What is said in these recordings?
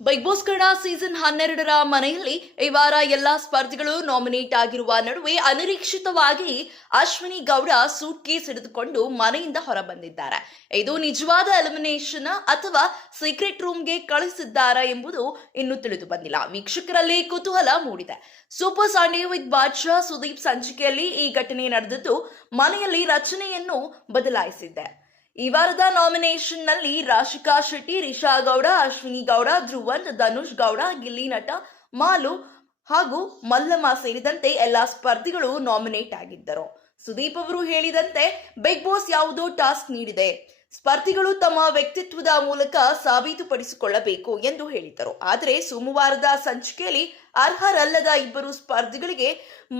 Big boss Kannada season 12ರ ಮನೆಯಲ್ಲಿ ಈ ವಾರ ಎಲ್ಲಾ ಸ್ಪರ್ಧಿಗಳು ನಾಮಿನೇಟ್ ಆಗಿರುವ ನಡುವೆ ಅನಿರೀಕ್ಷಿತವಾಗಿ ಅಶ್ವಿನಿ ಗೌಡ ಸೂಟ್ ಕೇಸ್ ಹಿಡಿದುಕೊಂಡು ಮನೆಯಿಂದ ಹೊರಬಂದಿದ್ದಾರೆ. ಇದು ನಿಜವಾದ ಎಲಿಮಿನೇಷನ್ ಅಥವಾ ಸೀಕ್ರೆಟ್ ರೂಮ್ಗೆ ಕಳಿಸಿದ್ದಾರಾ ಎಂಬುದು ಇನ್ನೂ ತಿಳಿದು ಬಂದಿಲ್ಲ. ವೀಕ್ಷಕರಲ್ಲಿ ಕುತೂಹಲ ಮೂಡಿದೆ. ಸೂಪರ್ ಸಂಡೇ ವಿತ್ ಬಾದ್ಶಾ ಸುದೀಪ್ ಸಂಚಿಕೆಯಲ್ಲಿ ಈ ಘಟನೆ ನಡೆದಿದ್ದು ಮನೆಯಲ್ಲಿ ರಚನೆಯನ್ನು ಬದಲಾಯಿಸಿದೆ. ಈ ವಾರದ ನಾಮಿನೇಷನ್ ನಲ್ಲಿ ರಾಶಿಕಾ ಶೆಟ್ಟಿ, ರಿಷಾ ಗೌಡ, ಅಶ್ವಿನಿ ಗೌಡ, ಧ್ರುವನ್, ಧನುಷ್ ಗೌಡ, ಗಿಲ್ಲಿ ನಟ, ಮಾಲು ಹಾಗೂ ಮಲ್ಲಮ್ಮ ಸೇರಿದಂತೆ ಎಲ್ಲಾ ಸ್ಪರ್ಧಿಗಳು ನಾಮಿನೇಟ್ ಆಗಿದ್ದರು. ಸುದೀಪ್ ಅವರು ಹೇಳಿದಂತೆ ಬಿಗ್ ಬಾಸ್ ಯಾವುದೋ ಟಾಸ್ಕ್ ನೀಡಿದೆ, ಸ್ಪರ್ಧಿಗಳು ತಮ್ಮ ವ್ಯಕ್ತಿತ್ವದ ಮೂಲಕ ಸಾಬೀತುಪಡಿಸಿಕೊಳ್ಳಬೇಕು ಎಂದು ಹೇಳಿದರು. ಆದರೆ ಸೋಮವಾರದ ಸಂಚಿಕೆಯಲ್ಲಿ ಅರ್ಹರಲ್ಲದ ಇಬ್ಬರು ಸ್ಪರ್ಧಿಗಳಿಗೆ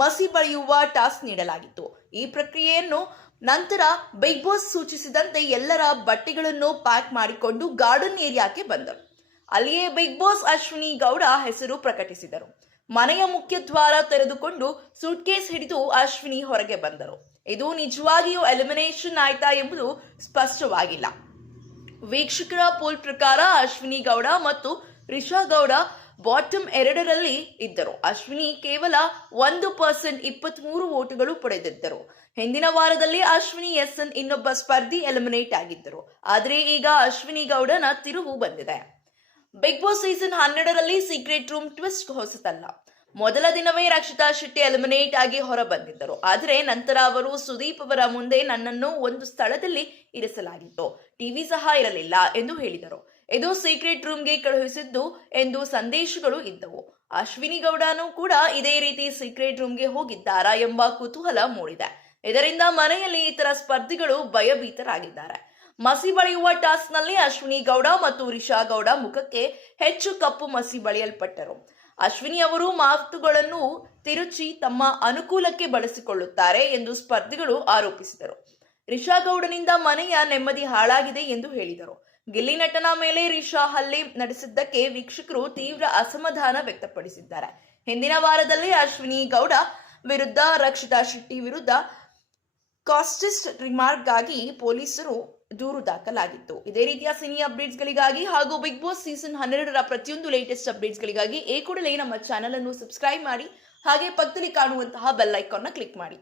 ಮಸಿ ಬಳಿಯುವ ಟಾಸ್ಕ್ ನೀಡಲಾಗಿತ್ತು. ಈ ಪ್ರಕ್ರಿಯೆಯನ್ನು ನಂತರ ಬಿಗ್ ಬಾಸ್ ಸೂಚಿಸಿದಂತೆ ಎಲ್ಲರ ಬಟ್ಟೆಗಳನ್ನು ಪ್ಯಾಕ್ ಮಾಡಿಕೊಂಡು ಗಾರ್ಡನ್ ಏರಿಯಾಕ್ಕೆ ಬಂದರು. ಅಲ್ಲಿಯೇ ಬಿಗ್ ಬಾಸ್ ಅಶ್ವಿನಿ ಗೌಡ ಹೆಸರು ಪ್ರಕಟಿಸಿದರು. ಮನೆಯ ಮುಖ್ಯ ದ್ವಾರ ತೆರೆದುಕೊಂಡು ಸೂಟ್ಕೇಸ್ ಹಿಡಿದು ಅಶ್ವಿನಿ ಹೊರಗೆ ಬಂದರು. ಇದು ನಿಜವಾಗಿಯೂ ಎಲಿಮಿನೇಷನ್ ಆಯ್ತಾ ಎಂಬುದು ಸ್ಪಷ್ಟವಾಗಿಲ್ಲ. ವೀಕ್ಷಕರ ಪೋಲ್ ಪ್ರಕಾರ ಅಶ್ವಿನಿ ಗೌಡ ಮತ್ತು ರಿಷಾ ಗೌಡ ಬಾಟಮ್ 2ರಲ್ಲಿ ಇದ್ದರು. ಅಶ್ವಿನಿ ಕೇವಲ 1% 23 ವೋಟುಗಳು ಪಡೆದಿದ್ದರು. ಹಿಂದಿನ ವಾರದಲ್ಲಿ ಅಶ್ವಿನಿ ಎಸ್ಎನ್ ಇನ್ನೊಬ್ಬ ಸ್ಪರ್ಧಿ ಎಲಿಮಿನೇಟ್ ಆಗಿದ್ದರು. ಆದರೆ ಈಗ ಅಶ್ವಿನಿ ಗೌಡನ ತಿರುವು ಬಂದಿದೆ. ಬಿಗ್ ಬಾಸ್ ಸೀಸನ್ 12ರಲ್ಲಿ ಸೀಕ್ರೆಟ್ ರೂಮ್ ಟ್ವಿಸ್ಟ್ ಹೊಸತಲ್ಲ. ಮೊದಲ ದಿನವೇ ರಕ್ಷಿತಾ ಶೆಟ್ಟಿ ಎಲಿಮಿನೇಟ್ ಆಗಿ ಹೊರ ಬಂದಿದ್ದರು. ಆದರೆ ನಂತರ ಅವರು ಸುದೀಪ್ ಅವರ ಮುಂದೆ ನನ್ನನ್ನು ಒಂದು ಸ್ಥಳದಲ್ಲಿ ಇರಿಸಲಾಗಿತ್ತು, ಟಿವಿ ಸಹ ಇರಲಿಲ್ಲ ಎಂದು ಹೇಳಿದರು. ಇದು ಸೀಕ್ರೆಟ್ ರೂಮ್ಗೆ ಕಳುಹಿಸಿದ್ದು ಎಂದು ಸಂದೇಶಗಳು ಇದ್ದವು. ಅಶ್ವಿನಿ ಗೌಡನು ಕೂಡ ಇದೇ ರೀತಿ ಸೀಕ್ರೆಟ್ ರೂಮ್ಗೆ ಹೋಗಿದ್ದಾರಾ ಎಂಬ ಕುತೂಹಲ ಮೂಡಿದೆ. ಇದರಿಂದ ಮನೆಯಲ್ಲಿ ಇತರ ಸ್ಪರ್ಧಿಗಳು ಭಯಭೀತರಾಗಿದ್ದಾರೆ. ಮಸಿ ಬಳಿಯುವ ಟಾಸ್ಕ್ ನಲ್ಲಿ ಅಶ್ವಿನಿ ಗೌಡ ಮತ್ತು ರಿಷಾ ಗೌಡ ಮುಖಕ್ಕೆ ಹೆಚ್ಚು ಕಪ್ಪು ಮಸಿ ಬಳಿಯಲ್ಪಟ್ಟರು. ಅಶ್ವಿನಿ ಅವರು ಮಾತುಗಳನ್ನು ತಿರುಚಿ ತಮ್ಮ ಅನುಕೂಲಕ್ಕೆ ಬಳಸಿಕೊಳ್ಳುತ್ತಾರೆ ಎಂದು ಸ್ಪರ್ಧಿಗಳು ಆರೋಪಿಸಿದರು. ರಿಷಾ ಗೌಡನಿಂದ ಮನೆಯ ನೆಮ್ಮದಿ ಹಾಳಾಗಿದೆ ಎಂದು ಹೇಳಿದರು. ಗಿಲ್ಲಿ ನಟನ ಮೇಲೆ ರಿಷಾ ಹಲ್ಲೆ ನಡೆಸಿದ್ದಕ್ಕೆ ವೀಕ್ಷಕರು ತೀವ್ರ ಅಸಮಾಧಾನ ವ್ಯಕ್ತಪಡಿಸಿದ್ದಾರೆ. ಹಿಂದಿನ ವಾರದಲ್ಲಿ ಅಶ್ವಿನಿ ಗೌಡ ವಿರುದ್ಧ ರಕ್ಷಿತಾ ಶೆಟ್ಟಿ ವಿರುದ್ಧ ಕಾಸ್ಟಿಸ್ಟ್ ರಿಮಾರ್ಕ್ಗಾಗಿ ಪೊಲೀಸರು ದೂರು ದಾಖಲಾಗಿತ್ತು. ಇದೇ ರೀತಿಯ ಸಿನಿ ಅಪ್ಡೇಟ್ಸ್ಗಳಿಗಾಗಿ ಹಾಗೂ ಬಿಗ್ ಬಾಸ್ ಸೀಸನ್ 12ರ ಪ್ರತಿಯೊಂದು ಲೇಟೆಸ್ಟ್ ಅಪ್ಡೇಟ್ಸ್ಗಳಿಗಾಗಿ ಕೂಡಲೇ ನಮ್ಮ ಚಾನೆಲ್ ಅನ್ನು ಸಬ್ಸ್ಕ್ರೈಬ್ ಮಾಡಿ, ಹಾಗೆ ಪಕ್ಕದಲ್ಲಿ ಕಾಣುವಂತಹ ಬೆಲ್ ಐಕಾನ್ನ ಕ್ಲಿಕ್ ಮಾಡಿ.